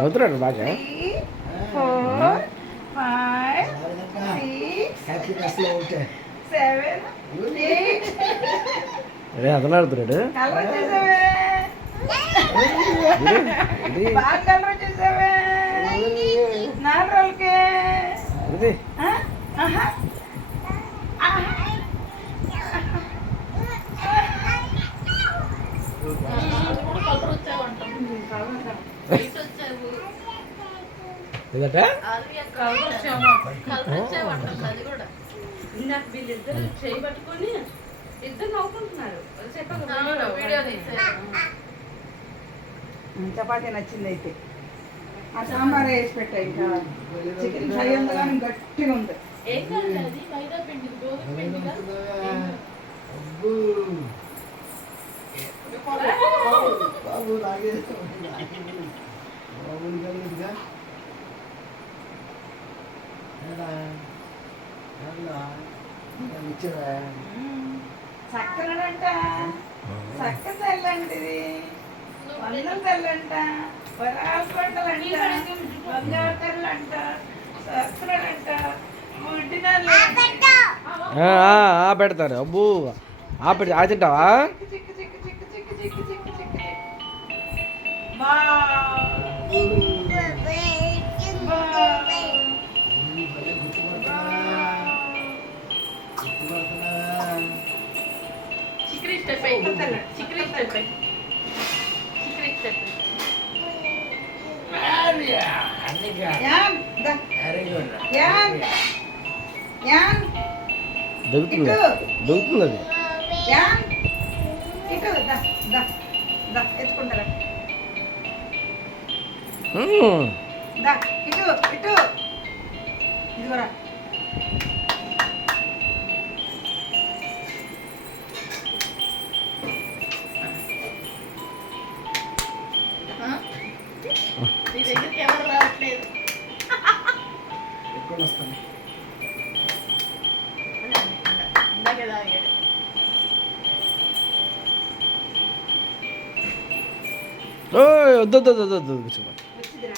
అవుతున్నాడు బాగా 3, 4, 5, 6, 7, 8. అతను ఆడుతున్నాడు. కలర్ వచ్చేసావే, బాగా కలర్ వచ్చేసావే 4 రోజులకే. వీళ్ళిద్దరు చేయి పట్టుకొని ఇద్దరు నవ్వుకుంటున్నారు. చపాతీ నచ్చింది అయితే. ఆ సాంబార్ వేసి పెట్టా. ఇంకా చికెన్ ఫ్రై ఉంది కానీ గట్టిగా ఉంది. ఏం కాదు, అది మైదా పిండి, గోధుమ పిండిగా. చక్కనంట, చక్క తెల్లంటిది, వందం తెల్లంట, వరాల పంటలంట, బంగారు తెల్లంట, చక్కనంట, పెడతారు. అబ్బో పెడతా ఆ తింటావా? దొరుకుతుంది దొరుకుతుంది అది. ఎత్తుకుంటారా ఇటు ఇటు ఇదిగోరా. నీ దగ్గరికి ఎవరు రావట్లేదు. ఎక్కడ వస్తాను ఇందాకే తాగాడు. వద్దు వద్దు వద్దు వద్దు. వచ్చింది రా.